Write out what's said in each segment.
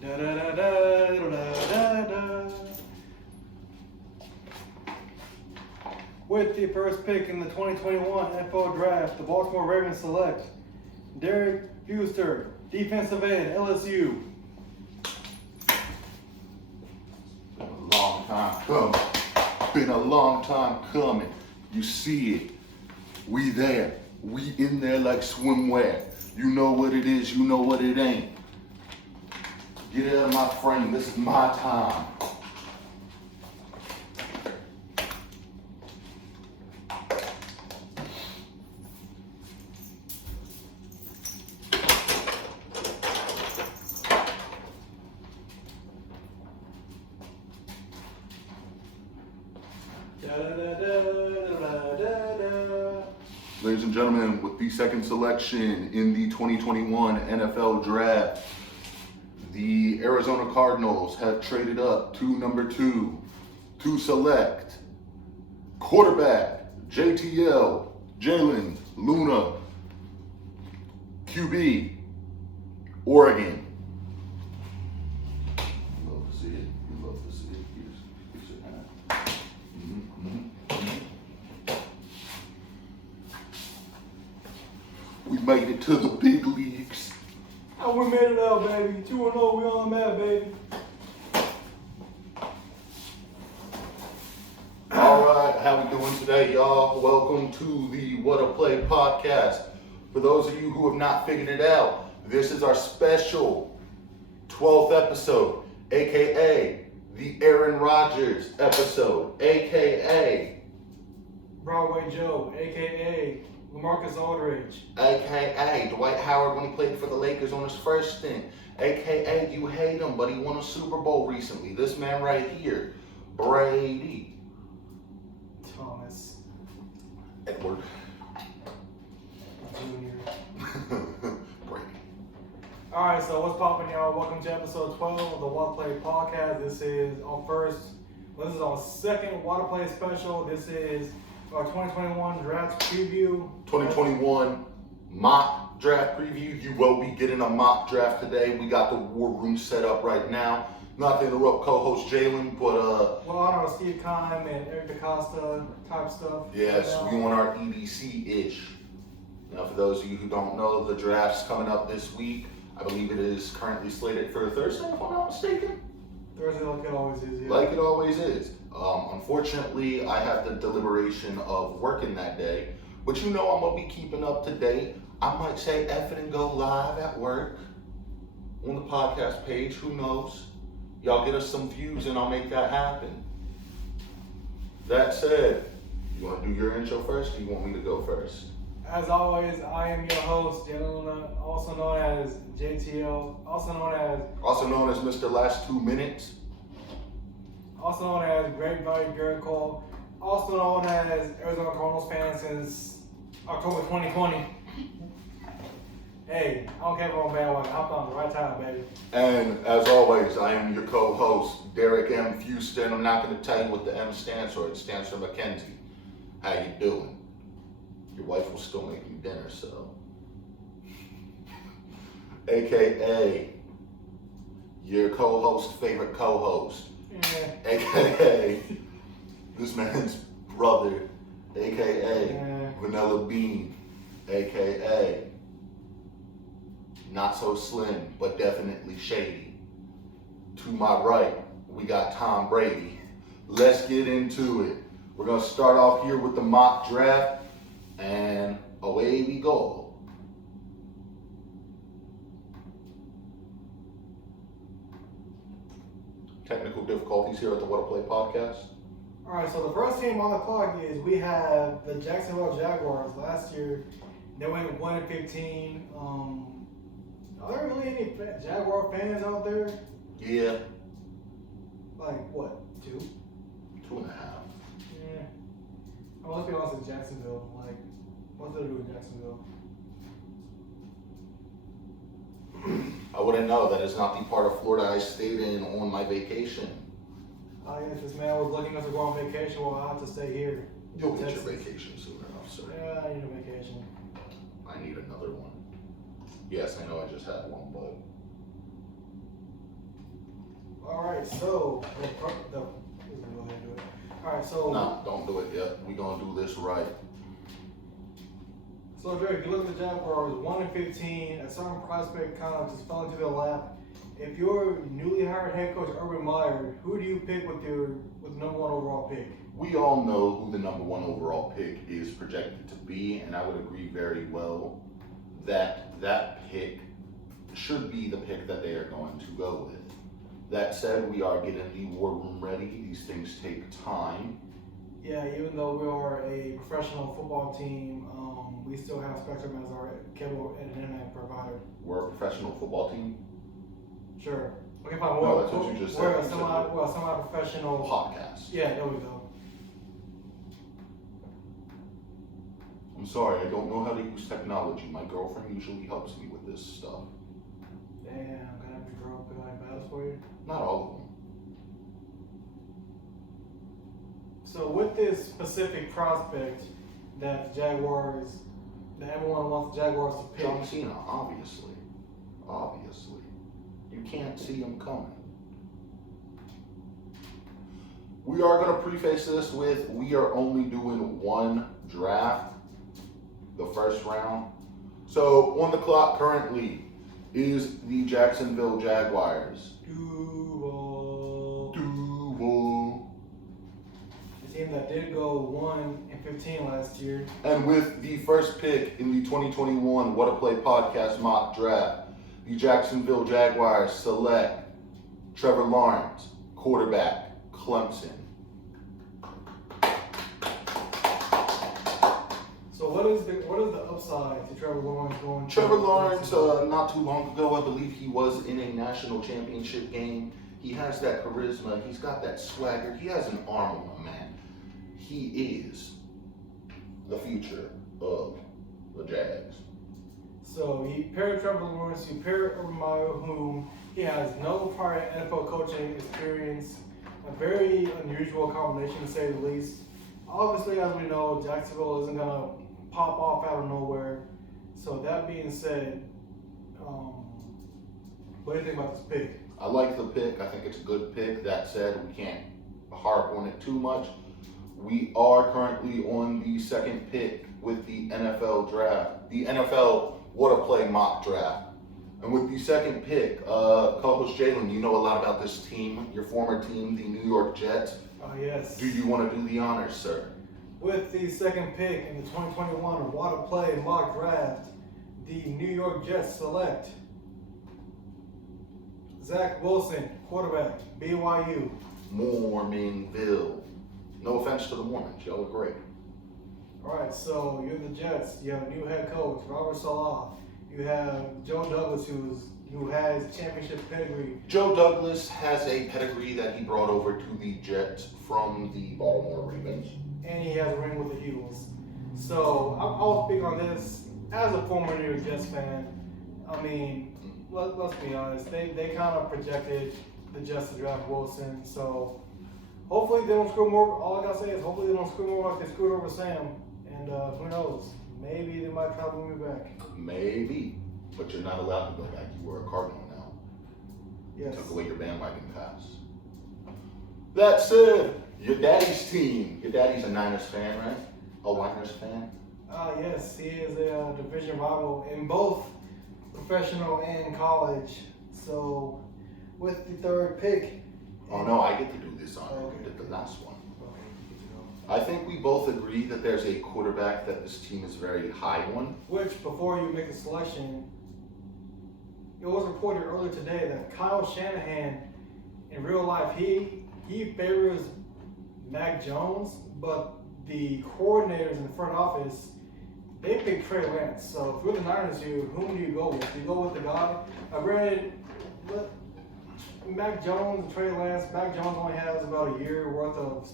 Da, da, da, da, da, da, da. With the first pick in the 2021 NFL Draft, the Baltimore Ravens select Derek Fuster, defensive end, LSU. Been a long time coming. Been a long time coming. You see it. We there. We in there like swimwear. You know what it is. You know what it ain't. Get out of my frame. This is my time. Ladies and gentlemen, with the second selection in the 2021 NFL Draft, the Arizona Cardinals have traded up to number 2 to select quarterback JTL, Jalen, Luna, QB, Oregon. You love to see it. You love to see it. Here's your hand. We made it to the big leagues. Oh, we made it out, baby. 2-0, we on the map, baby. All right, how we doing today, y'all? Welcome to the WhattaPlay podcast. For those of you who have not figured it out, this is our special 12th episode, aka the Aaron Rodgers episode, aka Broadway Joe, a.k.a. LaMarcus Aldridge, aka Dwight Howard when he played for the Lakers on his first stint, aka you hate him, but he won a Super Bowl recently. This man right here, Brady. Thomas Edward. Jr. Brady. Alright, so what's poppin', y'all? Welcome to episode 12 of the WhattaPlay podcast. This is our second WhattaPlay special. This is our 2021 draft preview. 2021 mock draft preview. You will be getting a mock draft today. We got the war room set up right now. Not to interrupt co-host Jalen, but well, I don't know, Steve Kime and Eric DaCosta type stuff. yes, we on our EDC-ish. Now, for those of you who don't know, the draft's coming up this week. I believe it is currently slated for Thursday, if I'm not mistaken. Thursday, like it always is. Yeah. Like it always is. Unfortunately, I have the deliberation of working that day, but you know I'm gonna be keeping up to date. I might say F it and go live at work on the podcast page. Who knows? Y'all get us some views and I'll make that happen. That said, you want to do your intro first, or you want me to go first? As always, I am your host, Jalen, also known as JTL, also known as Mr. Last 2 Minutes. Also known as Great Value Garrett Cole, also known as Arizona Cardinals fan since October 2020. Hey, I don't care if I'm bad, I hopped on the right time, baby. And as always, I am your co-host, Derek M. Fuster, and I'm not going to tell you what the M stands for. It stands for Mackenzie. How you doing? Your wife will still make me dinner, so. AKA your co-host, favorite co-host. Yeah. AKA this man's brother, AKA Vanilla Bean, AKA not so slim, but definitely shady. To my right, we got Tom Brady. Let's get into it. We're gonna start off here with the mock draft, and away we go. Technical difficulties here at the WhattaPlay podcast. Alright, so the first team on the clock is we have the Jacksonville Jaguars. Last year, they went 1-15. Are there really any Jaguar fans out there? Yeah. Like, what, 2? 2.5. Yeah. Oh, let's be honest with Jacksonville. Like, what's there to do in Jacksonville? I wouldn't know. That is not the part of Florida I stayed in on my vacation. Oh, yes, this man was looking us to go on vacation. Well, I have to stay here. You'll get your vacation soon enough, sir. Yeah, I need a vacation. I need another one. Yes, I know I just had one, but All right, so all right, so Nah, don't do it yet. We gonna do this right. So Drake, if you look at the Jaguars, 1-15, a certain prospect kind of just fell into their lap. If you're newly hired head coach Urban Meyer, who do you pick with the number one overall pick? We all know who the number one overall pick is projected to be, and I would agree very well that that pick should be the pick that they are going to go with. That said, we are getting the war room ready. These things take time. Yeah, even though we are a professional football team, we still have Spectrum as our cable and internet provider. We're a professional football team. Sure. Okay, fine. No, that's what you just said. We're a semi-professional Podcast. Yeah, there we go. I'm sorry, I don't know how to use technology. My girlfriend usually helps me with this stuff. Damn, gonna have your girl pick like battles for you? Not all of them. So with this specific prospect that everyone wants the Jaguars to pick. John Cena, obviously. Obviously. You can't see him coming. We are going to preface this with, we are only doing one draft, the first round. So on the clock currently is the Jacksonville Jaguars. Duval. The team that did go 1-15 last year. And with the first pick in the 2021 WhattaPlay podcast mock draft, the Jacksonville Jaguars select Trevor Lawrence, quarterback, Clemson. So what is the upside to Trevor Lawrence going? Trevor Lawrence, not too long ago, I believe he was in a national championship game. He has that charisma. He's got that swagger. He has an arm on him, man. He is the future of the Jags. So you pair Trevor Lawrence, you pair Urban Meyer, whom he has no prior NFL coaching experience, a very unusual combination to say the least. Obviously, as we know, Jacksonville isn't gonna pop off out of nowhere. So that being said, what do you think about this pick? I like the pick. I think it's a good pick. That said, we can't harp on it too much. We are currently on the second pick with the NFL draft, the NFL WhattaPlay mock draft. And with the second pick, co-host Jalen, you know a lot about this team, your former team, the New York Jets. Oh, yes. Do you want to do the honors, sir? With the second pick in the 2021 WhattaPlay mock draft, the New York Jets select Zach Wilson, quarterback, BYU. Mormonville. No offense to the Mormons, y'all are great. All right, so you're the Jets. You have a new head coach, Robert Saleh. You have Joe Douglas, who has championship pedigree. Joe Douglas has a pedigree that he brought over to the Jets from the Baltimore Ravens. And he has a ring with the Eagles. So I'll speak on this as a former New York Jets fan. I mean, let's be honest. They kind of projected the Jets to draft Wilson. So hopefully they don't screw more. All I gotta say is hopefully they don't screw more like they screwed over Sam. And who knows? Maybe they might try to move me back. Maybe, but you're not allowed to go back. You were a Cardinal now. Yes. Took away your bandwagon pass. That said, your daddy's team. Your daddy's a Niners fan, right? A Niners fan? Yes, he is a division rival in both professional and college. So, with the third pick. Oh no, I get to do this honor. You did the last one. I think we both agree that there's a quarterback that this team is very high on. Which, before you make a selection, it was reported earlier today that Kyle Shanahan, in real life, he favors Mac Jones, but the coordinators in the front office, they pick Trey Lance. So if you're the Niners here, whom do you go with? Do you go with the guy? Granted, Mac Jones and Trey Lance, Mac Jones only has about a year worth of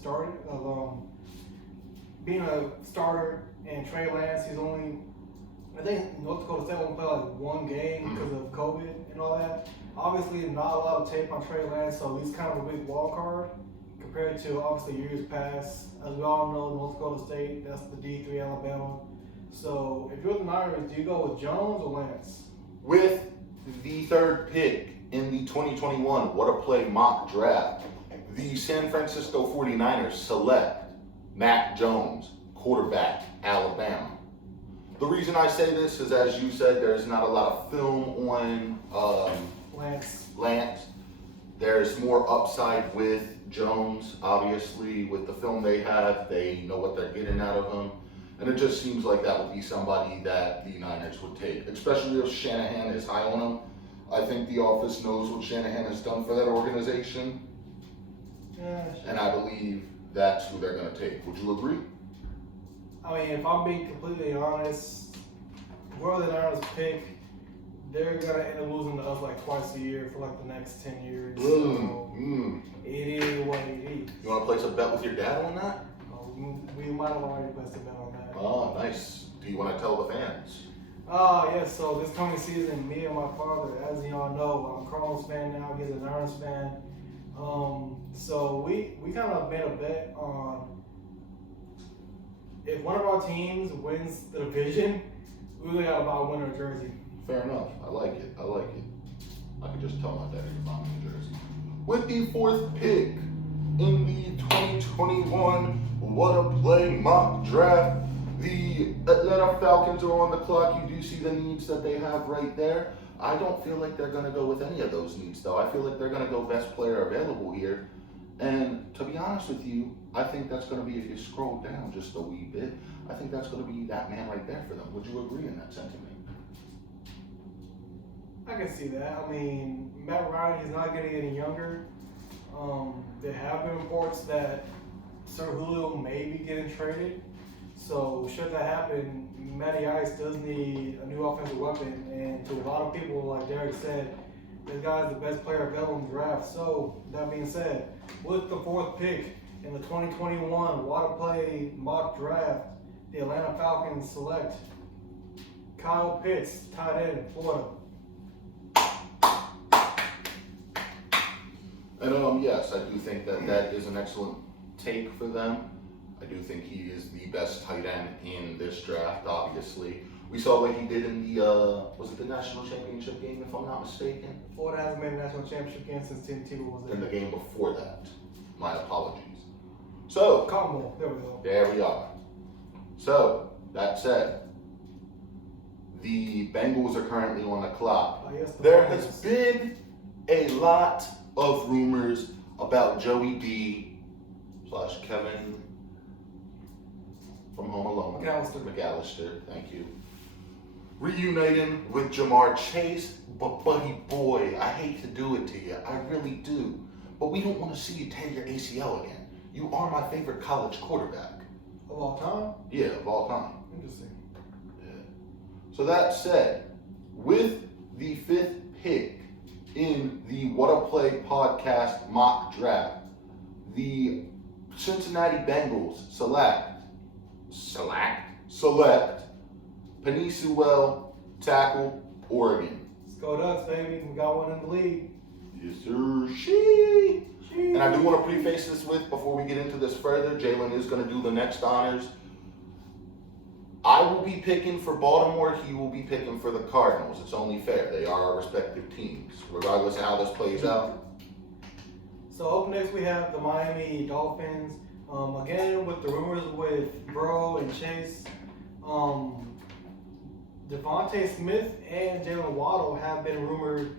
being a starter, and Trey Lance, he's only, I think North Dakota State won't play like one game because of COVID and all that. Obviously, not a lot of tape on Trey Lance, so he's kind of a big wild card compared to obviously years past. As we all know, North Dakota State, that's the D3 Alabama. So if you're the Niners, do you go with Jones or Lance? With the third pick in the 2021 WhattaPlay mock draft, the San Francisco 49ers select Mac Jones, quarterback, Alabama. The reason I say this is, as you said, there's not a lot of film on Lance. There's more upside with Jones, obviously. With the film they have, they know what they're getting out of him. And it just seems like that would be somebody that the Niners would take, especially if Shanahan is high on him. I think the office knows what Shanahan has done for that organization. Yeah, and I believe that's who they're going to take. Would you agree? I mean, if I'm being completely honest, whoever the Niners pick, they're going to end up losing to us like twice a year for like the next 10 years. So it is what it is. You want to place a bet with your dad on that? We might have already placed a bet on that. Oh, nice. Do you want to tell the fans? Yes, so this coming season, me and my father, as y'all know, I'm a Cardinals fan now, he's a Niners fan. So we kind of made a bet on if one of our teams wins the division, we really got to buy a winner jersey. Fair enough. I like it. I can just tell my daddy to buy me a jersey. With the 4th pick in the 2021 WhattaPlay mock draft, the Atlanta Falcons are on the clock. You do see the needs that they have right there. I don't feel like they're going to go with any of those needs, though. I feel like they're going to go best player available here. And to be honest with you, I think that's going to be, if you scroll down just a wee bit, I think that's going to be that man right there for them. Would you agree in that sentiment? I can see that. I mean, Matt Ryan is not getting any younger. There have been reports that Sir Julio may be getting traded. So should that happen, Matty Ice does need a new offensive weapon. And to a lot of people, like Derek said, this guy's the best player available in the draft. So that being said, with the 4th pick in the 2021 WhattaPlay mock draft, the Atlanta Falcons select Kyle Pitts, tight end, Florida. And yes, I do think that is an excellent take for them. I do think he is the best tight end in this draft, obviously. We saw what he did in the, was it the national championship game, if I'm not mistaken? Florida hasn't made a national championship game since Tim Tebow was there. In the game before that. My apologies. So, Combo, there we go. There we are. So, that said, the Bengals are currently on the clock. Yes, there has been a lot of rumors about Joey D / Kevin from Home Alone. McAllister, thank you. Reuniting with Jamar Chase, but buddy boy, I hate to do it to you. I really do. But we don't want to see you tear your ACL again. You are my favorite college quarterback. Of all time? Yeah, of all time. Interesting. Yeah. So that said, with the 5th pick in the WhattaPlay podcast mock draft, the Cincinnati Bengals select Penei Sewell, tackle, Oregon. Let's go Ducks, baby. We got one in the league. Yes, sir. And I do want to preface this with, before we get into this further, Jalen is going to do the next honors. I will be picking for Baltimore. He will be picking for the Cardinals. It's only fair. They are our respective teams, regardless of how this plays out. So up next we have the Miami Dolphins. Again, with the rumors with Burrow and Chase, Devontae Smith and Jalen Waddle have been rumored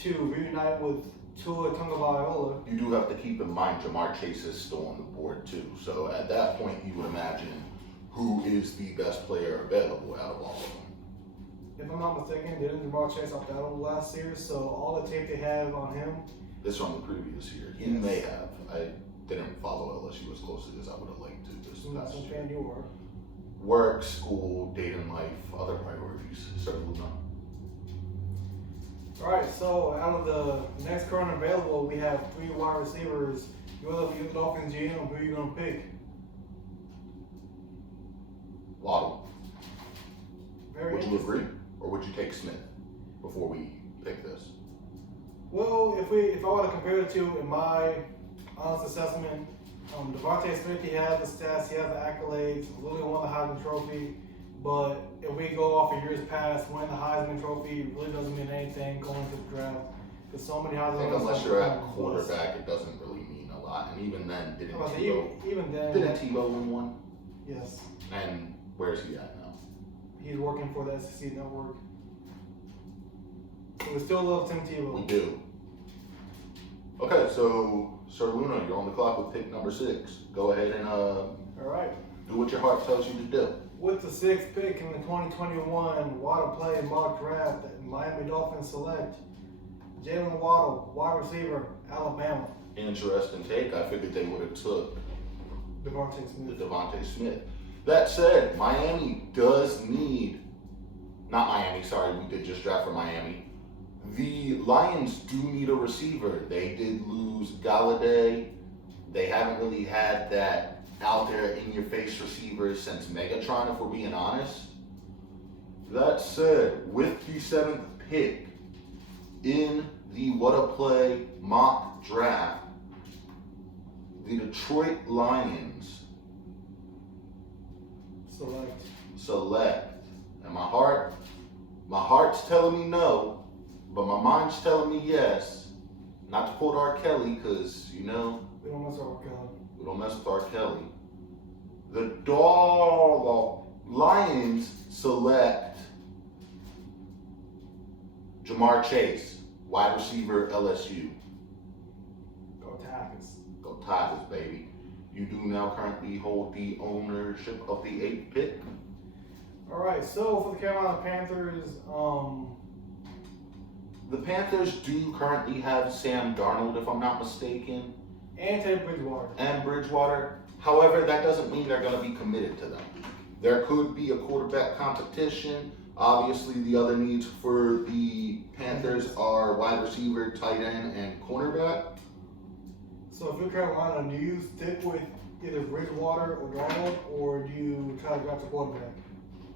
to reunite with Tua Tagovailoa. You do have to keep in mind Jamar Chase is still on the board too. So at that point, you would imagine who is the best player available out of all of them. If I'm not mistaken, didn't Jamar Chase opt out last year? So all the tape they have on him is from the previous year. He may have. I didn't follow LSU as closely as I would have liked to this past year. Fan you were. Work, school, dating life, other priorities. Certainly not. All right, so out of the next current available, we have 3 wide receivers. You're the Dolphins GM. Who are you going to pick? Waddle. Would you agree? Or would you take Smith before we pick this? Well, if I were to compare the two, in my honest assessment, Devontae Smith, he has the stats, he has the accolades, really won the Heisman Trophy. But if we go off of years past, winning the Heisman Trophy really doesn't mean anything going to the draft. Because so many houses. I think unless you're at quarterback, it doesn't really mean a lot. And even then, didn't Tebow win one? Yes. And where's he at now? He's working for the SEC network. So we still love Tim Tebow. We do. Okay, so Sir Luna, you're on the clock with pick number 6. Go ahead and all right. Do what your heart tells you to do. With the 6th pick in the 2021 WhattaPlay mock draft, Miami Dolphins select Jalen Waddle, wide receiver, Alabama. Interesting take. I figured they would have took Devontae Smith. That said, Miami does need, not Miami, sorry, we did just draft for Miami. The Lions do need a receiver. They did lose Galladay. They haven't really had that out there in-your-face receiver since Megatron, if we're being honest. That said, with the 7th pick in the WhattaPlay mock draft, the Detroit Lions select. And my heart's telling me no, but my mind's telling me yes. Not to quote R. Kelly, because, we don't mess with R. Kelly. We don't mess with R. Kelly. The Lions select Jamar Chase, wide receiver, LSU. Go Tigers. Go Tigers, baby. You do now currently hold the ownership of the 8th pick. All right, so for the Carolina Panthers, the Panthers do currently have Sam Darnold, if I'm not mistaken. And Teddy Bridgewater. However, that doesn't mean they're going to be committed to them. There could be a quarterback competition. Obviously, the other needs for the Panthers are wide receiver, tight end, and cornerback. So if you're Carolina, do you stick with either Bridgewater or Darnold, or do you try to draft a quarterback?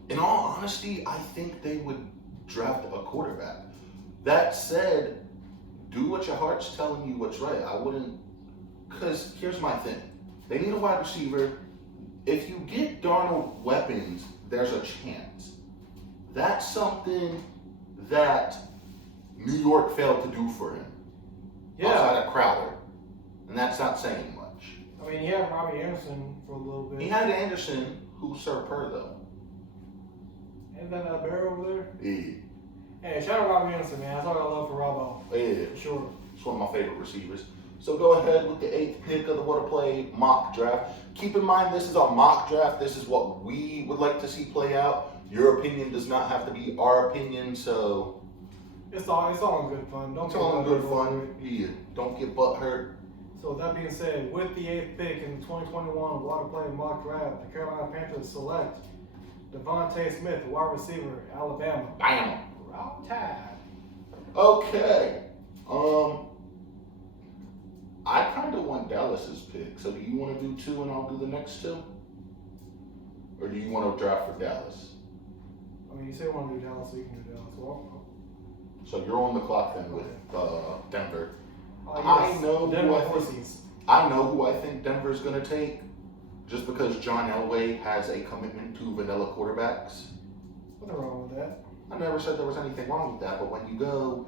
In all honesty, I think they would draft a quarterback. That said, do what your heart's telling you what's right. I wouldn't, because here's my thing. They need a wide receiver. If you get Darnold weapons, there's a chance. That's something that New York failed to do for him. Outside of Crowder. And that's not saying much. I mean, he had Robbie Anderson for a little bit. He had Anderson, who's Sir Purr, though. And then Bear over there? Yeah. Hey, shout out Robbie Anderson, man. That's all I love for Robbo. Yeah. For sure. It's one of my favorite receivers. So go ahead with the 8th pick of the WhattaPlay mock draft. Keep in mind, this is a mock draft. This is what we would like to see play out. Your opinion does not have to be our opinion, so... It's all in good fun. It's all in good fun. Yeah. Don't get butt hurt. So with that being said, with the 8th pick in the 2021 WhattaPlay mock draft, the Carolina Panthers select Devontae Smith, wide receiver, Alabama. Bam! Route Tide. Okay. I kind of want Dallas's pick. So do you want to do 2 and I'll do the next 2? Or do you want to draft for Dallas? I mean, you say you want to do Dallas, so you can do Dallas. Well, so you're on the clock then with Denver. Yes. I know who I think Denver's going to take, just because John Elway has a commitment to vanilla quarterbacks. Nothing wrong with that. I never said there was anything wrong with that, but when you go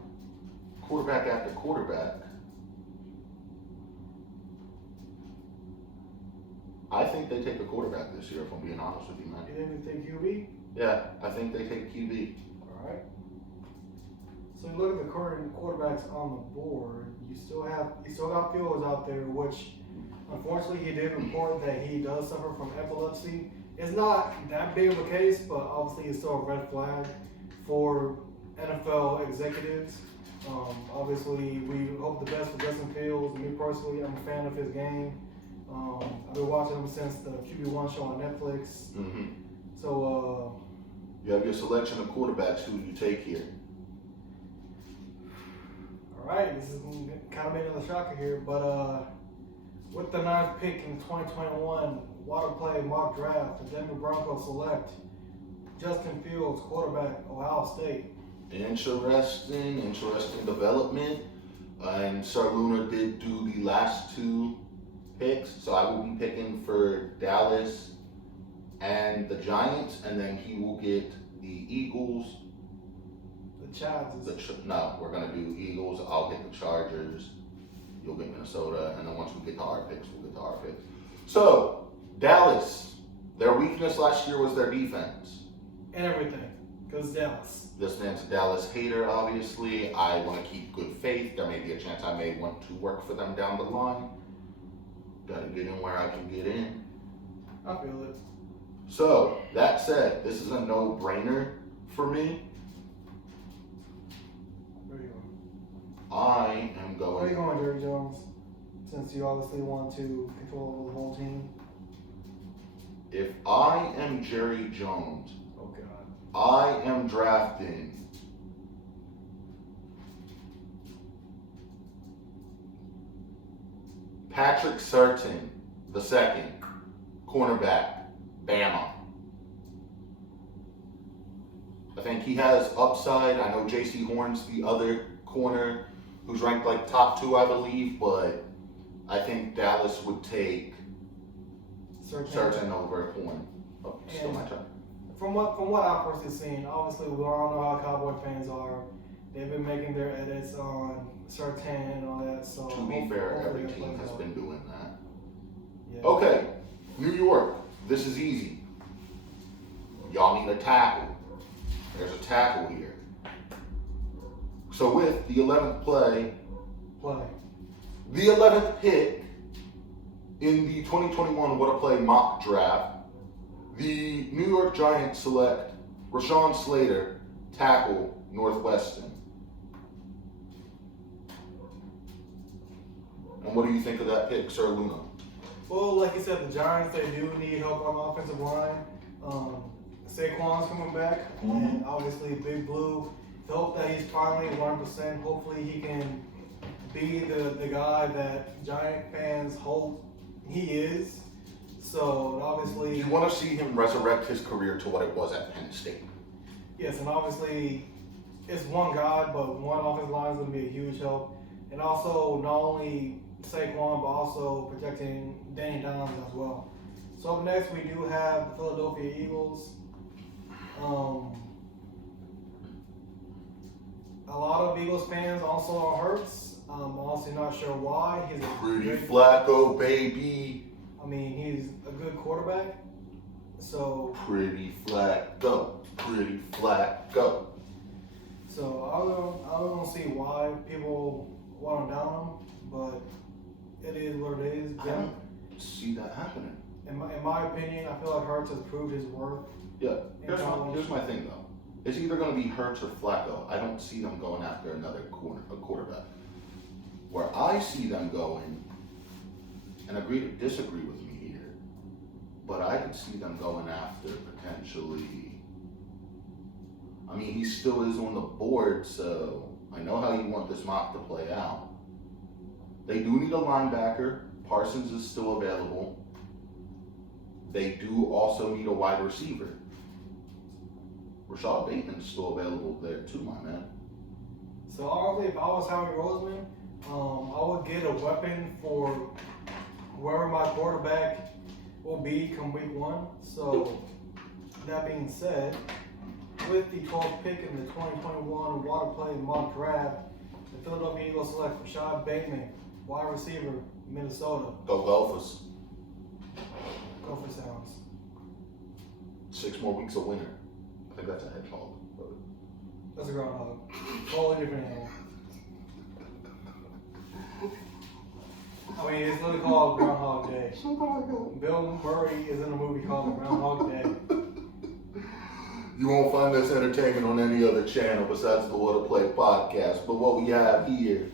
quarterback after quarterback, I think they take a quarterback this year, if I'm being honest with you, man. You think they take QB? Yeah, I think they take QB. All right. So you look at the current quarterbacks on the board. You still got Fields out there, which unfortunately he did report that he does suffer from epilepsy. It's not that big of a case, but obviously it's still a red flag for NFL executives. Obviously, we hope the best for Justin Fields. Me personally, I'm a fan of his game. I've been watching him since the QB1 show on Netflix. Mm-hmm. So, you have your selection of quarterbacks. Who do you take here? All right, this is kind of making a shocker here, but with the 9th pick in 2021 WhattaPlay mock draft, the Denver Broncos select Justin Fields, quarterback, Ohio State. Interesting development. And Sir Luna did do the last 2 picks, so I will be picking for Dallas and the Giants, and then he will get the Eagles, the Chads. No, we're gonna do Eagles. I'll get the Chargers. You'll get Minnesota, and then once we get to our picks, we'll get to our picks. So Dallas, their weakness last year was their defense. And everything, because Dallas. This man's a Dallas hater, obviously. I want to keep good faith. There may be a chance I may want to work for them down the line. Gotta get in where I can get in. I feel it. So, that said, this is a no-brainer for me. Where are you going? I am going... Where are you going, Jerry Jones? Since you obviously want to control the whole team. If I am Jerry Jones, Oh, God. I am drafting Patrick Surtain, the second, cornerback, Bama. I think he has upside. I know J.C. Horn's the other corner who's ranked like top 2, I believe, but I think Dallas would take Surtain over Horn. Oh, still my turn. From what I've personally seen, obviously we all know how Cowboy fans are. They've been making their edits on Surtain and all that. So To be fair, every that team plays has out. been doing that. Yeah. Okay, New York. This is easy. Y'all need a tackle. There's a tackle here. So with the 11th the 11th pick in the 2021 WhattaPlay mock draft, the New York Giants select Rashaan Slater, tackle, Northwestern. And what do you think of that pick, Sir Luna? Well, like you said, the Giants, they do need help on the offensive line. Saquon's coming back, and obviously Big Blue. To hope that he's finally 100%. Hopefully he can be the guy that Giant fans hope he is. So obviously, You want to see him resurrect his career to what it was at Penn State. yes, and obviously it's one guy, but one offensive line is going to be a huge help. And also not only Saquon, but also protecting Danny Downs as well. So up next we do have the Philadelphia Eagles. A lot of Eagles fans also are Hurts. I'm honestly not sure why. He's a Pretty great- Flacco, baby. I mean, he's a good quarterback. So Pretty Flacco. Pretty Flacco. I don't see why people want to down him, but it is what it is. I don't see that happening. In my opinion, I feel like Hurts has proved his worth. Yeah, here's my thing though. It's either going to be Hurts or Flacco. I don't see them going after another quarterback. Where I see them going, and agree to disagree with me here, but I could see them going after potentially. I mean, he still is on the board, so I know how you want this mock to play out. They do need a linebacker. Parsons is still available. They do also need a wide receiver. Rashad Bateman's still available there too, my man. So honestly, if I was Howie Roseman, I would get a weapon for whoever my quarterback will be come week 1. So that being said, with the 12th pick in the 2021 WhattaPlay mock draft, the Philadelphia Eagles select Rashad Bateman, wide receiver, Minnesota. Go Gophers. Go for Sounds. 6 more weeks of winter. I think that's a hedgehog. But That's a groundhog. Totally different animal. I mean, it's literally called Groundhog Day. Bill Murray is in a movie called Groundhog Day. You won't find this entertainment on any other channel besides the WhattaPlay podcast. But what we have here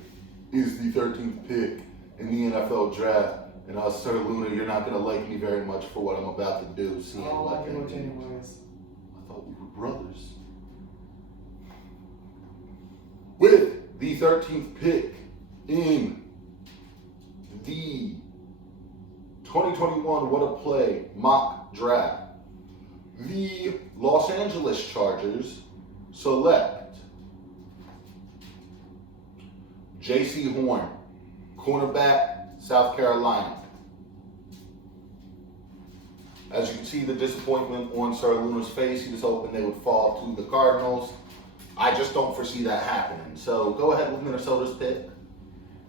is the 13th pick in the NFL draft. And Sir Luna, you're not going to like me very much for what I'm about to do. I don't like it much anyways. I thought we were brothers. With the 13th pick in the 2021 WhattaPlay mock draft, the Los Angeles Chargers select J.C. Horn, cornerback, South Carolina. As you can see the disappointment on Sir Luna's face, he was hoping they would fall to the Cardinals. I just don't foresee that happening. So go ahead with Minnesota's pick.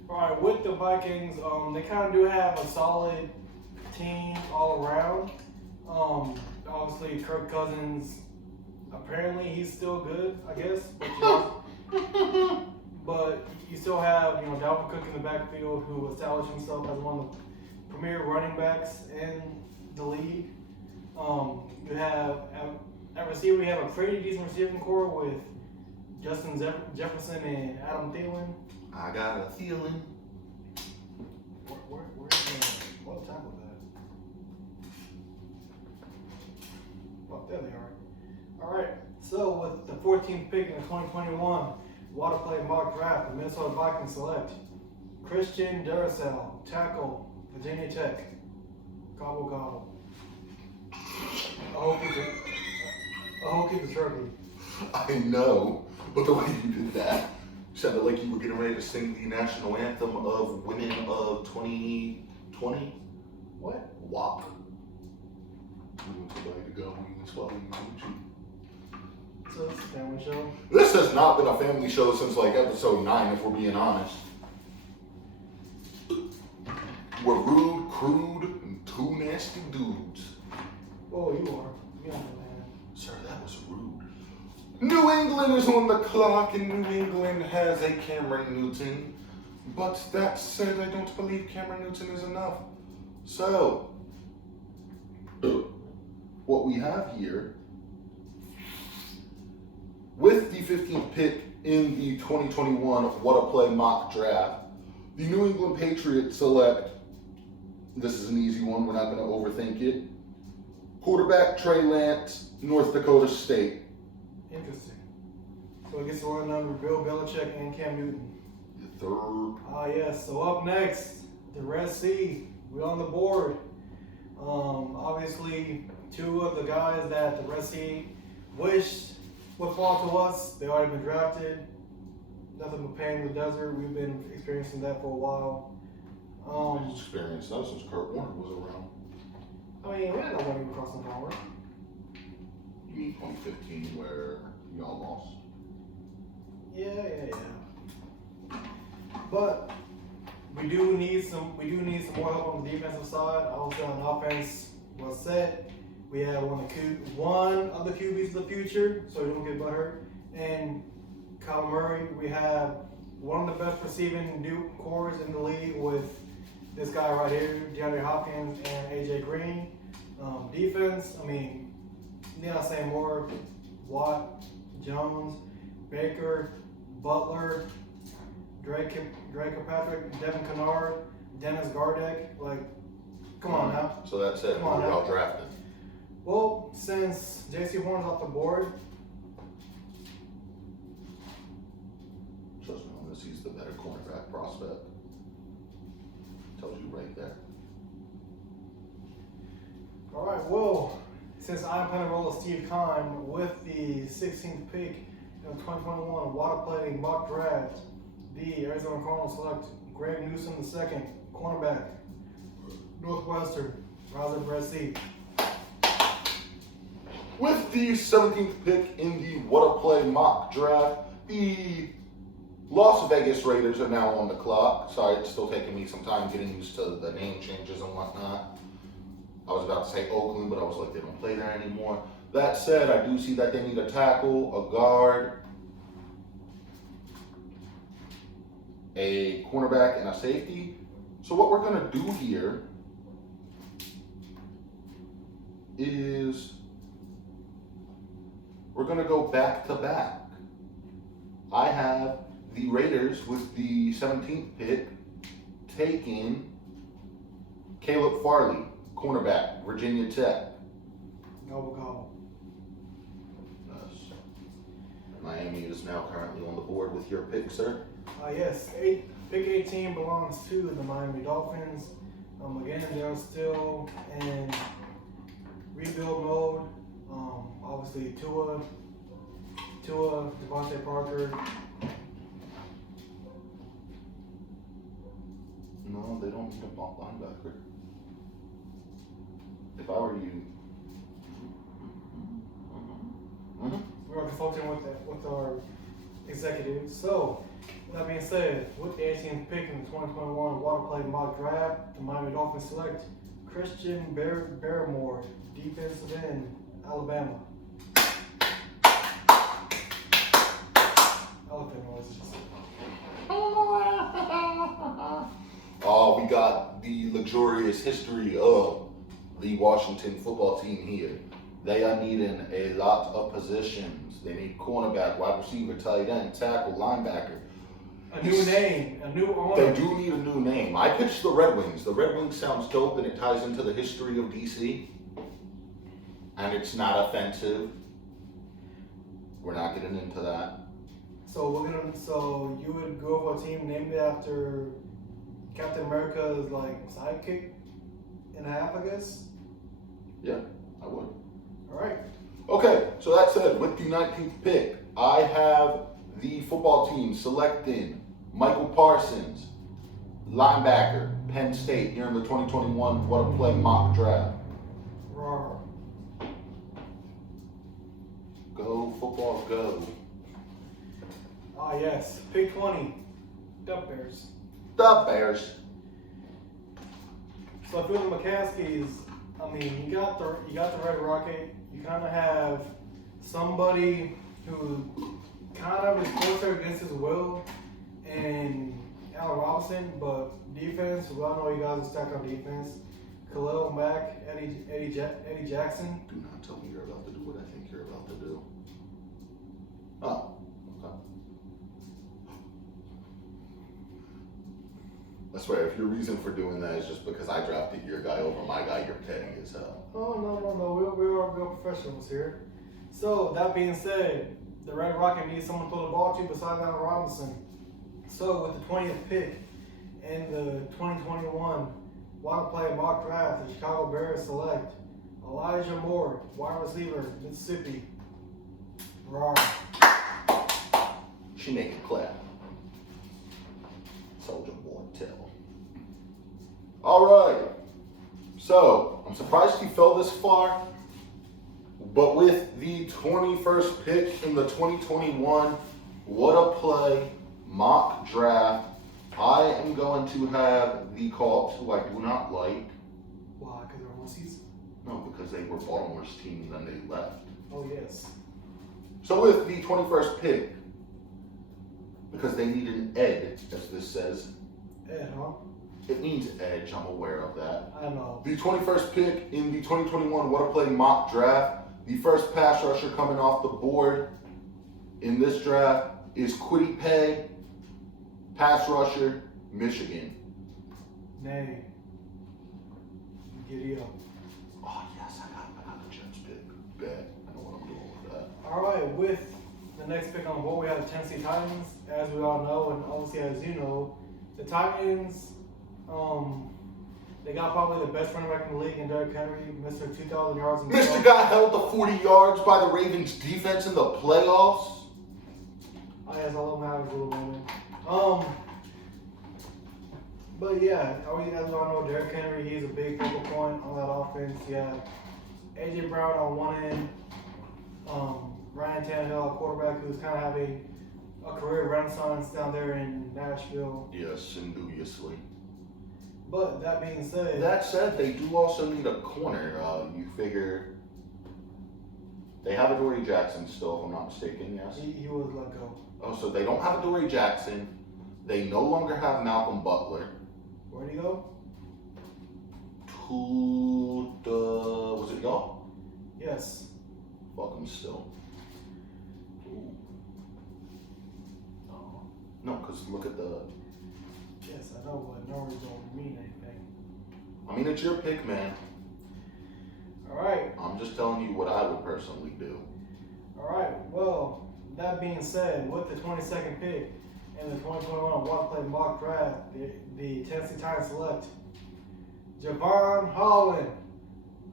All right, with the Vikings, they kind of do have a solid team all around. Obviously, Kirk Cousins, apparently he's still good, I guess. But you still have, Dalvin Cook in the backfield, who established himself as one of the premier running backs in the league. You have at receiver, you have a pretty decent receiving core with Justin Jefferson and Adam Thielen. I got a feeling. What time was that? Oh, there they are. All right. So with the 14th pick in the 2021 WhattaPlay mock draft, the Minnesota Vikings select Christian Duracell, tackle, Virginia Tech. Gobble gobble. I hope he's a turkey. I know, but the way you did that sounded like you were getting ready to sing the national anthem of women of 2020. What? WAP. You want somebody to go, you can swallow you. So it's a family show. This has not been a family show since like episode 9, if we're being honest. We're rude, crude, and two nasty dudes. Oh, you are. You don't know, man. Sir, that was rude. New England is on the clock, and New England has a Cameron Newton. But that said, I don't believe Cameron Newton is enough. So, what we have here, with the 15th pick in the 2021 WhattaPlay mock draft, the New England Patriots select, this is an easy one, we're not going to overthink it, quarterback Trey Lance, North Dakota State. Interesting. So it gets to run under Bill Belichick and Cam Newton. The third. Ah, yes. So up next, the Red Sea. We're on the board. Obviously, two of the guys that the Red Sea wished would fall to us, they already been drafted. Nothing but pain in the desert. We've been experiencing that for a while. Experience that since Kurt Warner was around. I mean, we didn't know when he was crossing the power. You mean 2015 where y'all lost? Yeah. But we do need some more help on the defensive side. Obviously on offense, well set. We have one of the QBs of the future, so we don't get butthurt. And Kyler Murray, we have one of the best receiving cores in the league with this guy right here, DeAndre Hopkins and AJ Green. Defense, I mean, need I say more? Watt, Jones, Baker, Butler, Drake Kirkpatrick, Devin Kennard, Dennis Gardeck. Like, come on now. So that's it. Who were y'all drafted? Well, since J.C. Horn's off the board, trust me on this, he's the better cornerback prospect. Tells you right there. all right, well, since I'm playing the role of Steve Kahn with the 16th pick in the 2021 WhattaPlay mock draft, the Arizona Cardinals select Greg Newsome II, cornerback, Northwestern, Rise of Red Sea. With the 17th pick in the WhattaPlay mock draft, the Las Vegas Raiders are now on the clock. Sorry, it's still taking me some time getting used to the name changes and whatnot. I was about to say Oakland, but I was like, they don't play there anymore. That said, I do see that they need a tackle, a guard, a cornerback, and a safety. So what we're going to do here is we're going to go back to back. I have the Raiders with the 17th pick taking Caleb Farley, cornerback, Virginia Tech. Gobble. Yes. Miami is now currently on the board with your pick, sir. Yes, pick 18 belongs to the Miami Dolphins. Again, they're still in rebuild mode. Obviously, Tua, Devontae Parker. No, they don't need a bump linebacker. If I were you, We're consulting with our executive. So, that being said, with the 18th pick in the 2021 WhattaPlay mock draft, the Miami Dolphins select Christian Barrymore, defensive end, Alabama. Elephant noises. Oh, we got the luxurious history of the Washington football team here. They are needing a lot of positions. They need cornerback, wide receiver, tight end, tackle, linebacker. A new name, a new owner. They do need a new name. I pitched the Red Wings. The Red Wings sounds dope and it ties into the history of DC. And it's not offensive. We're not getting into that. So you would go for a team named after Captain America's like sidekick and a half, I guess? Yeah, I would. Alright. Okay, so that said, with the 19th pick, I have the football team selecting Michael Parsons, linebacker, Penn State, here in the 2021 WhattaPlay mock draft. Rawr. Go, football, go. Ah, yes. Pick 20. The Bears. The Bears. So if you're the McCaskies, I mean, you got the Red Rocket. You kind of have somebody who kind of is closer against his will, and Allen Robinson, but defense, we all know you guys are stacked on defense. Khalil Mack, Eddie Jackson. Do not tell me you're about to do what I think you're about to do. Oh, okay. I swear, if your reason for doing that is just because I drafted your guy over my guy, you're petty as hell. Oh, no. We are real professionals here. So, that being said, the Red Rocket needs someone to throw the ball to besides Allen Robinson. So, with the 20th pick in the 2021 WhattaPlay mock draft, the Chicago Bears select Elijah Moore, wide receiver, Mississippi. Rawr. She make it clap. Soldier boy, tell. All right. So, I'm surprised he fell this far, but with the 21st pick in the 2021 WhattaPlay mock draft, I am going to have the Colts, who I do not like. Why? Because they're wussies? No, because they were Baltimore's team and then they left. Oh, yes. So with the 21st pick, because they need an ed, as this says. Ed, huh? It means edge, I'm aware of that. I know. The 21st pick in the 2021 WhattaPlay mock draft, the first pass rusher coming off the board in this draft is Kwity Paye, pass rusher, Michigan. Nay. Giddy up. Oh yes, I got the Jets pick. Bad. I know what I'm doing with that. All right, with the next pick on the board, we have the Tennessee Titans. As we all know, and obviously as you know, the Titans, they got probably the best running back in the league in Derrick Henry, Mr. 2,000 yards. Mr. got held to 40 yards by the Ravens defense in the playoffs. Oh yes, I'll let him have his little moment. But yeah, as we all know, Derrick Henry, he's a big focal point on that offense. Yeah, A.J. Brown on one end, Ryan Tannehill, a quarterback who's kind of having a career renaissance down there in Nashville. Yes, indubiously. But that being said, That said, they do also need a corner. You figure they have a Dory Jackson still, if I'm not mistaken, yes? he was let go. Oh, so they don't have a Dory Jackson. They no longer have Malcolm Butler. Where'd he go? To the, was it y'all? Yes. Fuck him still. Ooh. Oh. No, because look at the, Yes, I know, but numbers don't mean anything. I mean, it's your pick, man. All right. I'm just telling you what I would personally do. All right. Well, that being said, with the 22nd pick in the 2021 WhattaPlay mock draft, the Tennessee Titans select Javon Holland,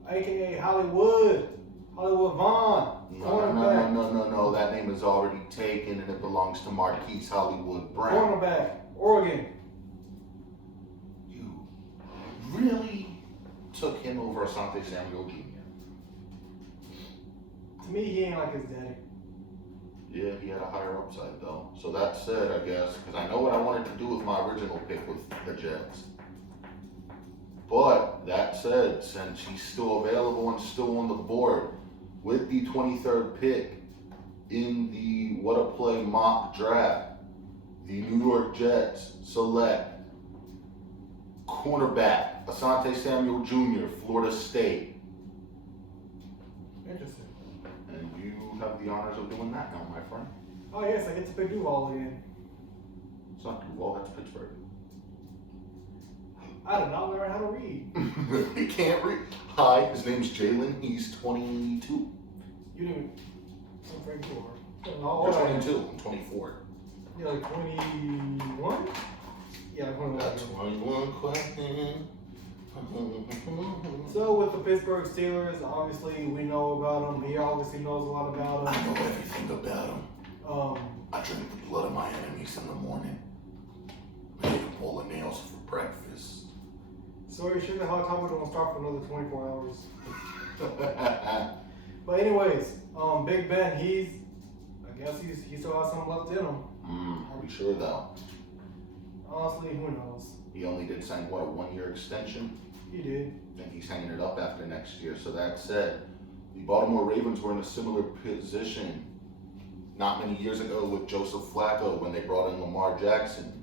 aka Hollywood Vaughn. No. That name is already taken and it belongs to Marquise Hollywood Brown. Cornerback, Oregon. You really took him over Asante Samuel Jr. To me, he ain't like his daddy. Yeah, he had a higher upside though. So that said, I guess, because I know what I wanted to do with my original pick with the Jets. But that said, since he's still available and still on the board with the 23rd pick in the WhattaPlay mock draft, the New York Jets select cornerback Asante Samuel Jr., Florida State. Interesting. And you have the honors of doing that now, my friend. Oh yes, I get to pick Duval again. It's not Duval, that's Pittsburgh. I did not learn how to read. He can't read. Hi, his name's Jalen. He's 22. You didn't. I'm very poor. You're 22. I'm 24. You're like 21? Yeah, 21. That's 21 question. So with the Pittsburgh Steelers, obviously we know about him. He obviously knows a lot about him. I know everything about him. I drink the blood of my enemies in the morning. I eat a bowl of nails for breakfast. So are you sure the hot topic don't start for another 24 hours? But anyways, Big Ben, I guess he still has something left in him. Are we sure though? Honestly, who knows? He only did sign, what, a 1-year extension? He did. And he's hanging it up after next year. So that said, the Baltimore Ravens were in a similar position not many years ago with Joseph Flacco when they brought in Lamar Jackson.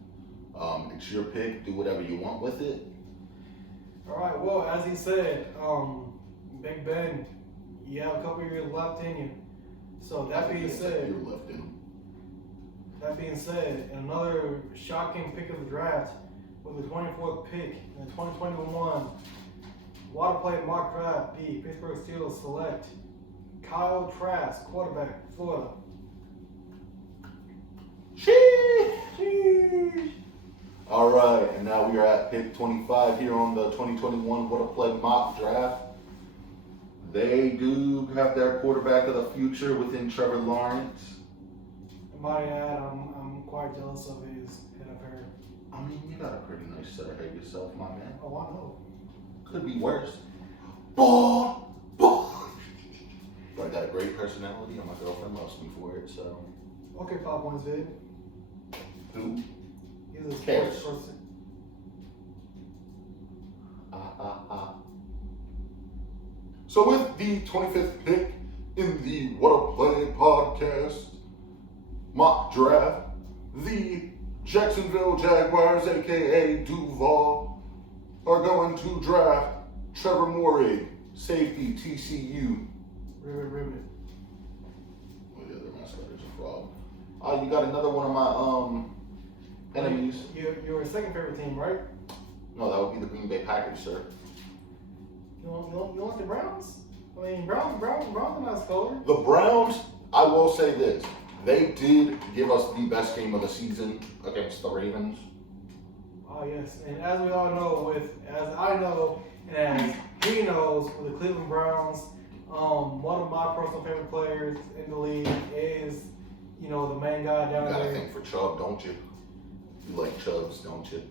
It's your pick. Do whatever you want with it. All right. Well, as he said, Big Ben, you have a couple years left in you. So that being said, you're left in him. That being said, another shocking pick of the draft with the 24th pick in the 2021 WhattaPlay mock draft, the Pittsburgh Steelers select Kyle Trask, quarterback, Florida. Sheesh. All right, and now we are at pick 25 here on the 2021 WhattaPlay mock draft. They do have their quarterback of the future within Trevor Lawrence. Might add, I'm quite jealous of his head of hair. I mean, you got a pretty nice set of hair yourself, my man. Oh, I know. Could be worse. Ball. But I got a great personality, and my girlfriend loves me for it, so. Okay, 5 points, Vid. Who? He's a Terrace. sports person. So with the 25th pick in the WhattaPlay podcast mock draft, the Jacksonville Jaguars, aka Duval, are going to draft Trevor Morey, safety, TCU. Ribbit. Oh yeah, their mascot is a frog. You got another one of my enemies. Your second favorite team, right? No, that would be the Green Bay Packers, sir. You want the Browns? I mean, Browns are nice color. The Browns, I will say this. They did give us the best game of the season against the Ravens. Oh, yes. And as we all know, as I know, and as he knows, with the Cleveland Browns, one of my personal favorite players in the league is, the main guy down there. You got to think for Chubb, don't you? You like Chubbs, don't you?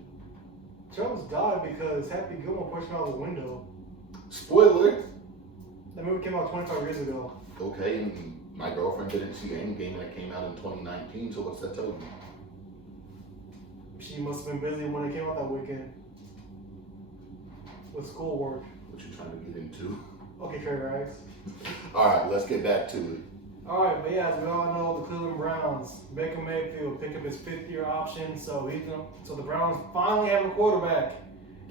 Chubb's got it because Happy Gilmore pushed him out the window. Spoiler. That movie came out 25 years ago. Okay, and my girlfriend didn't see any game that came out in 2019, so what's that tell you? She must have been busy when it came out that weekend. With schoolwork. What you trying to get into? Okay, Trevor. Alright, let's get back to it. Alright, but yeah, as we all know, the Cleveland Browns, Baker Mayfield picked up his 5th-year option, so the Browns finally have a quarterback.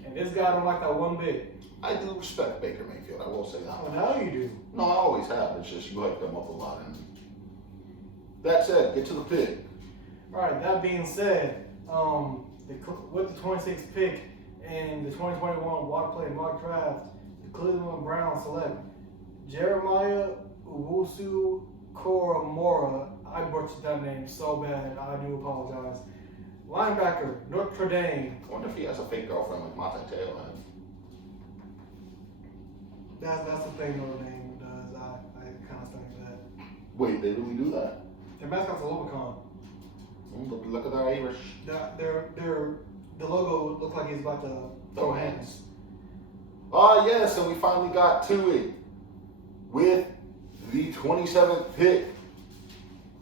And this guy don't like that one bit. I do respect Baker Mayfield, I will say that. Well, now you do. No, I always have. It's just you hype them up a lot. And that said, get to the pick. Alright, that being said, with the 26th pick in the 2021 WhattaPlay mock draft, the Cleveland Browns select Jeremiah Owusu Koromora. I butchered that name so bad, I do apologize. Linebacker, Notre Dame. I wonder if he has a fake girlfriend like Monte Taylor has. That's the thing Notre Dame does. I kind of think that. Wait, they really do that? Their mascot's a leprechaun. Look at that Irish. The logo looks like he's about to throw hands. Oh, yeah, so we finally got to it. With the 27th pick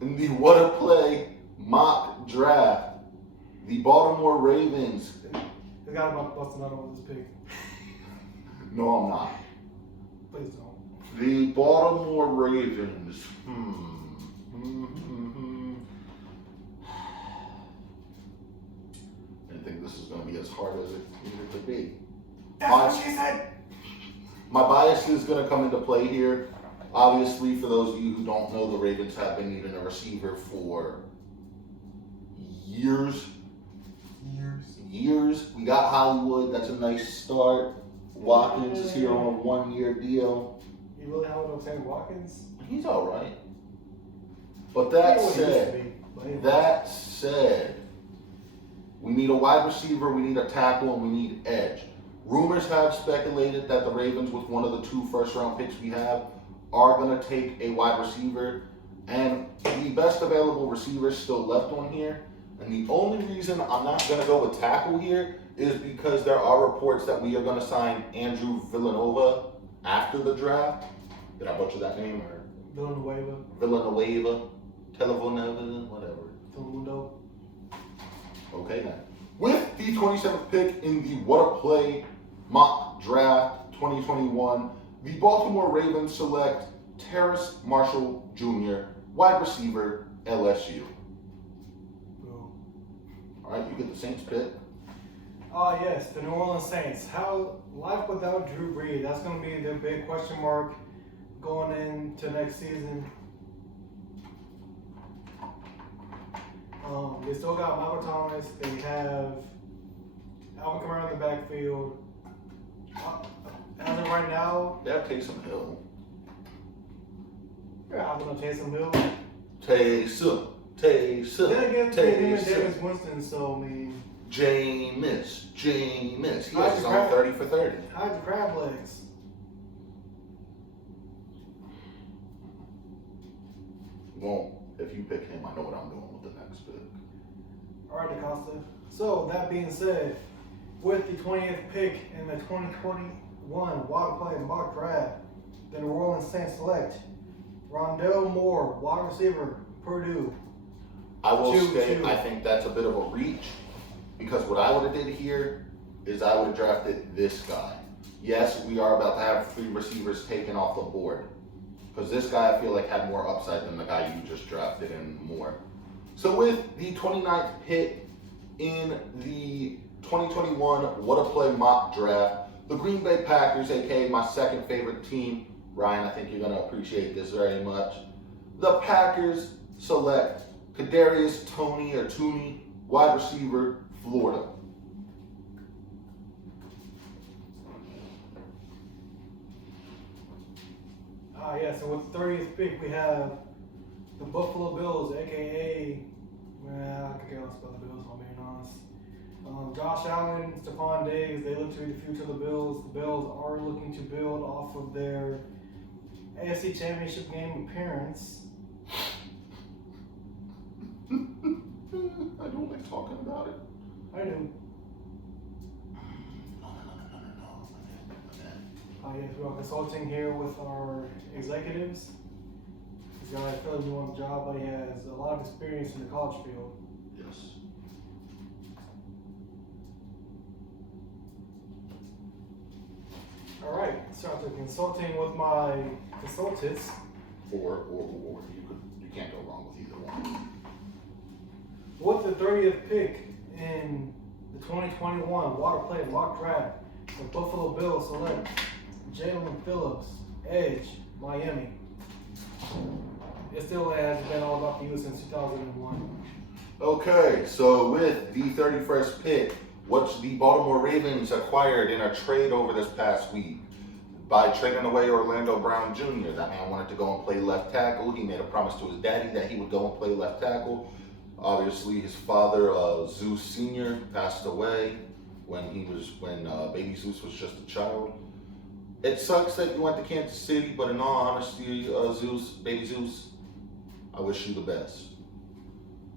in the WhattaPlay mock draft, the Baltimore Ravens. This guy about to bust another one with this pick. No, I'm not. Please don't. The Baltimore Ravens. I didn't think this was going to be as hard as it needed to be. That's what she said. My bias is going to come into play here. Obviously, for those of you who don't know, the Ravens have been needing a receiver for years. We got Hollywood. That's a nice start. Watkins is here on a 1-year deal. You really have no Sammy Watkins? He's all right. But that said, we need a wide receiver, we need a tackle, and we need edge. Rumors have speculated that the Ravens, with one of the 2 first-round picks we have, are going to take a wide receiver. And the best available receiver still left on here. And the only reason I'm not going to go with tackle here is because there are reports that we are going to sign Andrew Villanova after the draft. Did I butcher that name? Or Villanueva, Telefonova, whatever. Telemundo. Okay then. With the 27th pick in the WhattaPlay mock draft 2021, the Baltimore Ravens select Terrace Marshall Jr., wide receiver, LSU. All right, you get the Saints pick. Yes, the New Orleans Saints. How life without Drew Brees? That's going to be the big question mark going into next season. They still got Michael Thomas. They have Alvin Kamara in the backfield. As of right now, They have Taysom Hill. you're out going to Taysom Hill. Taysom. Then again, him and James Winston, so I mean. Jameis. He has his own 30 for 30. Hide the crab legs. Well, if you pick him, I know what I'm doing with the next pick. All right, DaCosta. So, that being said, with the 20th pick in the 2021 WhattaPlay mock draft, the New Orleans Saints select Rondelle Moore, wide receiver, Purdue. I will say I think that's a bit of a reach, because what I would have did here is I would have drafted this guy. Yes, we are about to have 3 receivers taken off the board, because this guy I feel like had more upside than the guy you just drafted and more. So with the 29th pick in the 2021 WhattaPlay mock draft, the Green Bay Packers, aka my second favorite team, Ryan, I think you're going to appreciate this very much. The Packers select Kadarius Toney, wide receiver, Florida. So with the 30th pick, we have the Buffalo Bills, aka, I could care less about the Bills, if I'm being honest. Josh Allen, Stephon Diggs, they look to be the future of the Bills. The Bills are looking to build off of their AFC Championship game appearance. I don't like talking about it. I do. Yes, we are consulting here with our executives. This guy fills me on the job, but he has a lot of experience in the college field. Yes. All right, start the consulting with my consultants. Or you can't go wrong with either one. With the 30th pick in the 2021 WhattaPlay mock draft, the Buffalo Bills select Jalen Phillips, edge, Miami. It still has been all about you since 2001. Okay, so with the 31st pick, which the Baltimore Ravens acquired in a trade over this past week by trading away Orlando Brown Jr. That man wanted to go and play left tackle. He made a promise to his daddy that he would go and play left tackle. Obviously, his father, Zeus Sr., passed away when baby Zeus was just a child. It sucks that you went to Kansas City, but in all honesty, baby Zeus, I wish you the best.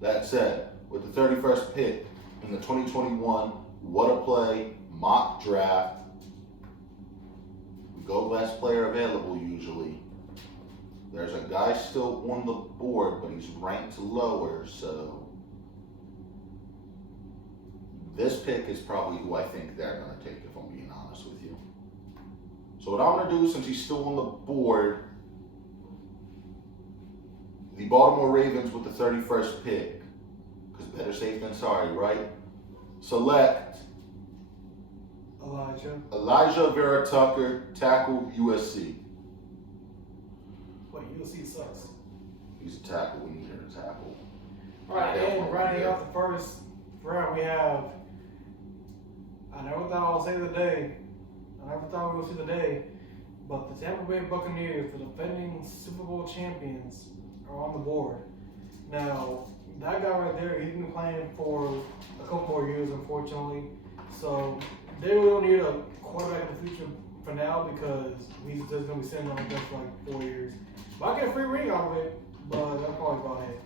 That said, with the 31st pick in the 2021 WhattaPlay mock draft, we go best player available usually. There's a guy still on the board, but he's ranked lower, so this pick is probably who I think they're going to take, if I'm being honest with you. So what I'm going to do, since he's still on the board, the Baltimore Ravens with the 31st pick, because better safe than sorry, right? Select Elijah Vera Tucker, tackle, USC. Wait, USC sucks. He's a tackle. We need him to tackle. All right, and rounding out the first round, we have. I never thought I would say today. I never thought we would see today, but the Tampa Bay Buccaneers, the defending Super Bowl champions, are on the board. Now, that guy right there, he's been playing for a couple more years, unfortunately. So they really don't need a quarterback in the future for now because he's just going to be sitting on the bench for like 4 years. Might get a free ring out of it, but that's probably about it.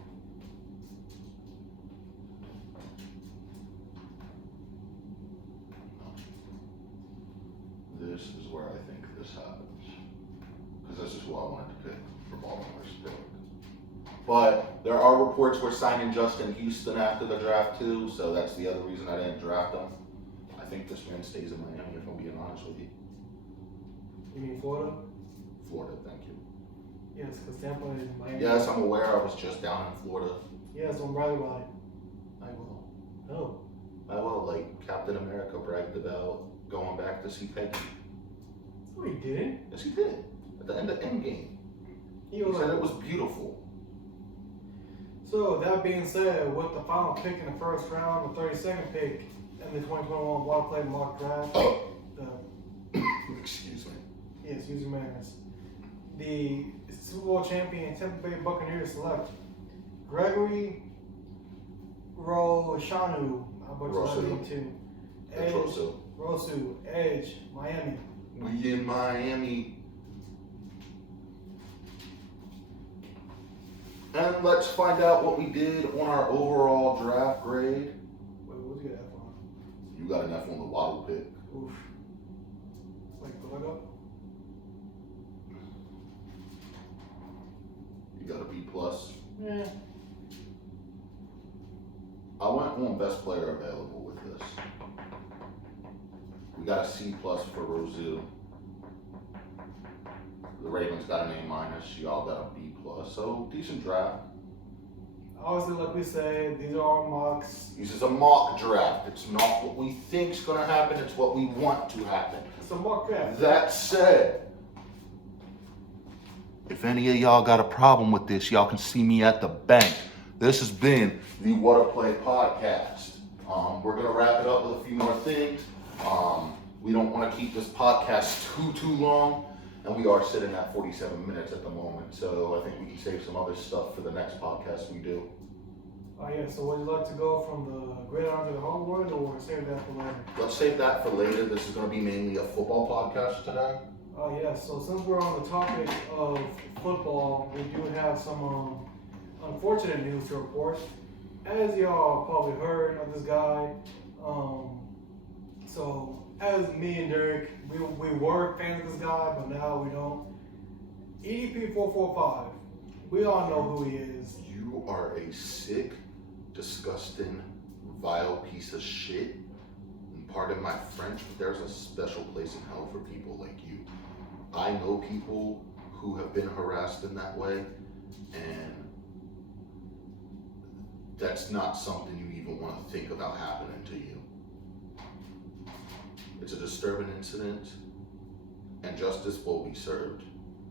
This is where I think this happens. Because this is who I wanted to pick for Baltimore's pick. But there are reports we're signing Justin Houston after the draft too, so that's the other reason I didn't draft him. I think this man stays in Miami, if I'm being honest with you. You mean Florida? Florida, thank you. Yes, because Tampa is Miami. Yes, I'm aware. I was just down in Florida. Yes, I'm bragging about it. I will. No. I will, like Captain America bragged about going back to see Peggy. No, he didn't. Yes, he did. At the end of Endgame. He said it was beautiful. So, that being said, with the final pick in the first round, the 32nd pick in the 2021 WhattaPlay mock draft, Excuse me. Yes, using manners. The Super Bowl champion Tampa Bay Buccaneers select Gregory Roshanu. I butchered that name too. Edge, Rosu, Edge, Miami. We in Miami. And let's find out what we did on our overall draft grade. Wait, what'd you get F on? You got an F on the Waddle pick. Oof. Wait, go back up. You got a B plus. Yeah. I went on best player available with this. We got a C plus for Rosu. The Ravens got an A minus. Y'all got a B plus. So decent draft. Obviously, like we said, these are all mocks. This is a mock draft. It's not what we think's gonna happen. It's what we want to happen. It's a mock draft. That said, if any of y'all got a problem with this, y'all can see me at the bank. This has been the WhattaPlay podcast. We're gonna wrap it up with a few more things. We don't want to keep this podcast too long, and we are sitting at 47 minutes at the moment. So I think we can save some other stuff for the next podcast we do. Yeah. So would you like to go from the gridiron to the hardwood, or save that for later? Let's save that for later. This is gonna be mainly a football podcast today. Yeah, so since we're on the topic of football, we do have some unfortunate news to report. As y'all probably heard of this guy, so as me and Derek, we were fans of this guy, but now we don't. EDP 445, we all know who he is. You are a sick, disgusting, vile piece of shit. And pardon my French, but there's a special place in hell for people like you. I know people who have been harassed in that way, and that's not something you even want to think about happening to you. It's a disturbing incident, and justice will be served.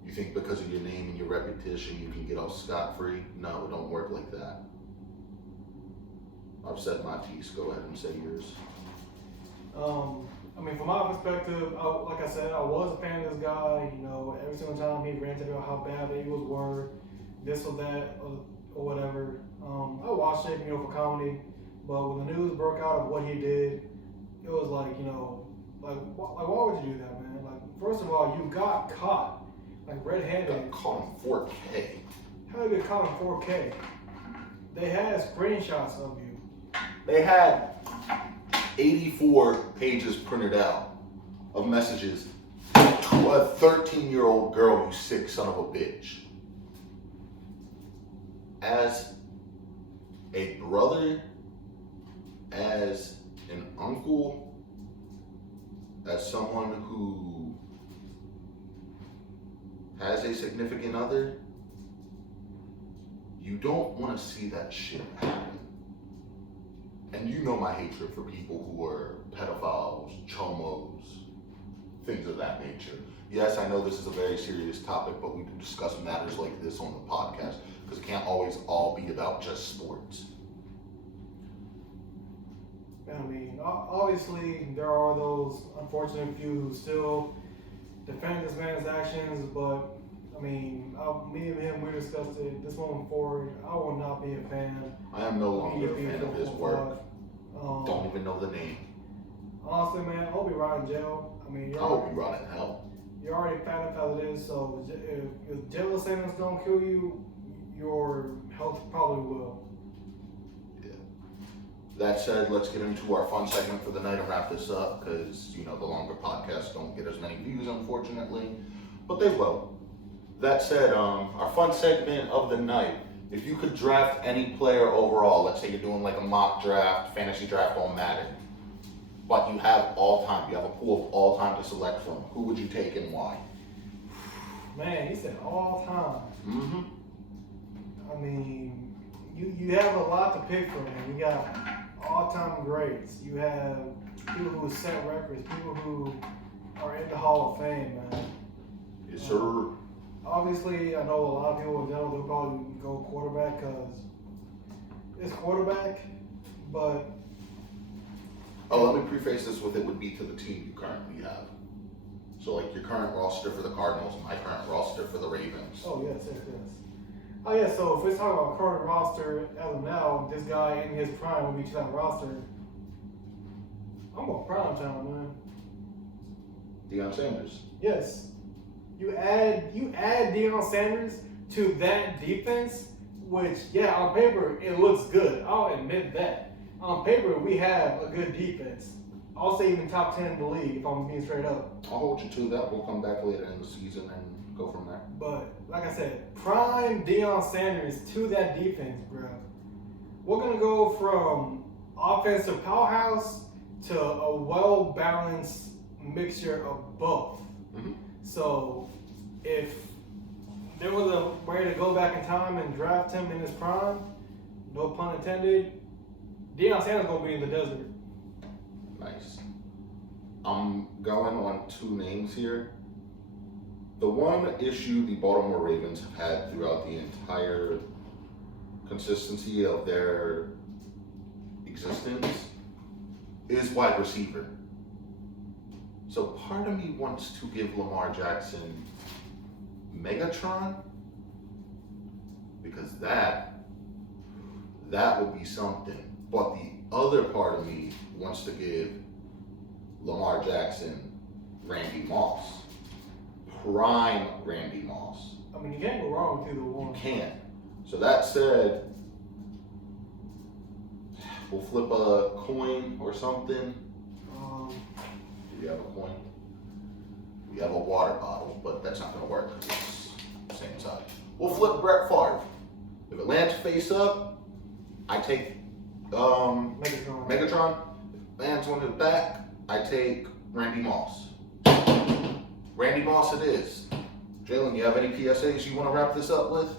You think because of your name and your reputation you can get off scot-free? No, it don't work like that. I've said my piece. Go ahead and say yours. I mean, from my perspective, like I said, I was a fan of this guy. You know, every single time he ranted about how bad the Eagles were, this or that, or whatever. I watched it, you know, for comedy. But when the news broke out of what he did, it was like, you know, like why would you do that, man? Like, first of all, you got caught, like red-handed. Got caught on 4K. How did you get caught on 4K? They had screenshots of you. They had 84 pages printed out of messages to a 13-year-old girl, you sick son of a bitch. as a brother, as an uncle, as someone who has a significant other, you don't want to see that shit happen. And you know my hatred for people who are pedophiles, chomos, things of that nature. Yes, I know this is a very serious topic, but we do discuss matters like this on the podcast because it can't always all be about just sports. I mean, obviously, there are those unfortunate few who still defend this man's actions, but, I mean, me and him, we discussed it. This moment forward, I will not be a fan. I am no longer a fan of his work. Don't even know the name. Honestly, man, I hope he rot in jail. I mean, I hope he rot in hell. You're already fat enough as it is, so if jail sentences don't kill you, your health probably will. That said, let's get into our fun segment for the night and wrap this up because, you know, the longer podcasts don't get as many views, unfortunately, but they will. That said, our fun segment of the night, if you could draft any player overall, let's say you're doing like a mock draft, fantasy draft on Madden, but you have all time, you have a pool of all time to select from, who would you take and why? Man, he said all time. Mm-hmm. I mean, you have a lot to pick from. You got all-time greats. You have people who set records, people who are in the Hall of Fame, man. Yes, sir. Obviously, I know a lot of people in general will probably go quarterback because it's quarterback, but... Oh, let me preface this with it would be to the team you currently have. So, like, your current roster for the Cardinals, my current roster for the Ravens. Oh, yes. Oh, yeah, so if we're talking about current roster, as of now, this guy in his prime would be to that roster. I'm going prime time, man. Deion Sanders. Yes. You add Deion Sanders to that defense, which, yeah, on paper, it looks good. I'll admit that. On paper, we have a good defense. I'll say even top 10 in the league, if I'm being straight up. I'll hold you to that. We'll come back later in the season and go from there. But, like I said, prime Deion Sanders to that defense, bro. We're going to go from offensive powerhouse to a well-balanced mixture of both. Mm-hmm. So, if there was a way to go back in time and draft him in his prime, no pun intended, Deion Sanders is going to be in the desert. Nice. I'm going on two names here. The one issue the Baltimore Ravens have had throughout the entire consistency of their existence is wide receiver. So part of me wants to give Lamar Jackson Megatron because that would be something. But the other part of me wants to give Lamar Jackson Randy Moss. Prime Randy Moss. I mean, you can't go wrong with either one. You can't. So that said, we'll flip a coin or something. Do you have a coin? We have a water bottle, but that's not going to work because it's same size. We'll flip Brett Favre. If it lands face up, I take Megatron. If it lands on his back, I take Randy Moss. Randy Moss it is. Jalen, you have any PSAs you want to wrap this up with?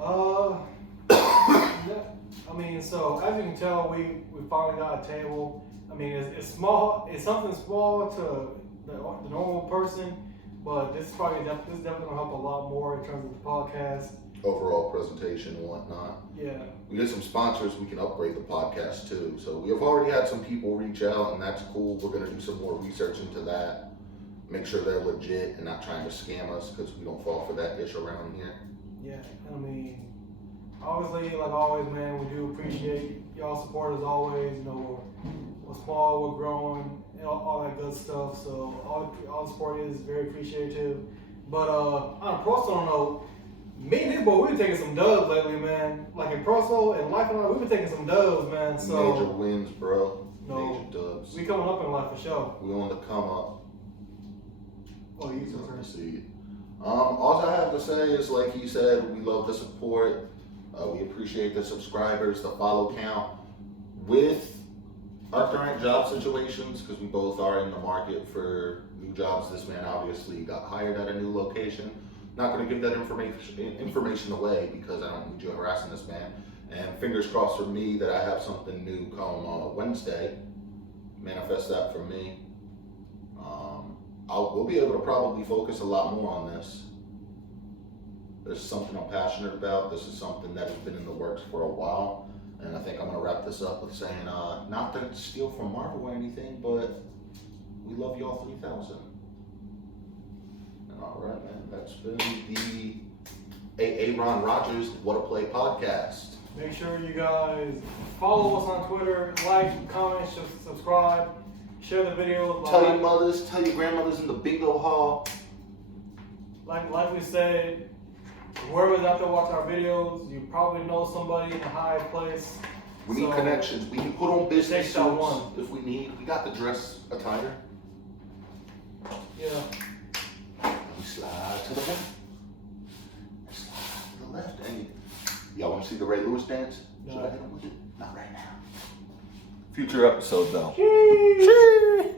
I mean, so as you can tell, we finally got a table. I mean, it's small. It's something small to the normal person, but this is definitely gonna help a lot more in terms of the podcast. Overall presentation and whatnot. Yeah. We get some sponsors, we can upgrade the podcast too. So we have already had some people reach out and that's cool. We're gonna do some more research into that. Make sure they're legit and not trying to scam us because we don't fall for that ish around here. Yeah, I mean, obviously, like always, man, we do appreciate y'all support as always. You know, we're small, we're growing, and all that good stuff. So all the support is very appreciative. But on a personal note, me and Nick, we've been taking some dubs lately, man. Like in personal and life and all, we've been taking some dubs, man. So major wins, bro. No, major dubs. We coming up in life for sure. We on the come up. Oh, you see it. All I have to say is, like he said, we love the support. We appreciate the subscribers, the follow count. With our current job situations, because we both are in the market for new jobs. This man obviously got hired at a new location. Not going to give that information away because I don't need you harassing this man. And fingers crossed for me that I have something new come Wednesday. Manifest that for me. We'll be able to probably focus a lot more on this. This is something I'm passionate about. This is something that has been in the works for a while. And I think I'm going to wrap this up with saying, not to steal from Marvel or anything, but we love y'all 3,000. And all right, man, that's been the Aaron Rodgers WhattaPlay podcast. Make sure you guys follow us on Twitter, like, comment, subscribe, share the videos. Tell your mothers, tell your grandmothers in the bingo hall. Like we said, whoever's out there watching our videos, you probably know somebody in a high place. We need connections. We can put on business take that suits one. if we need. We got the dress attire. Yeah. We slide to the left. Slide to the left. And y'all want to see the Ray Lewis dance? No. Should I hit him with it? Not right now. Future episode though. Sheesh.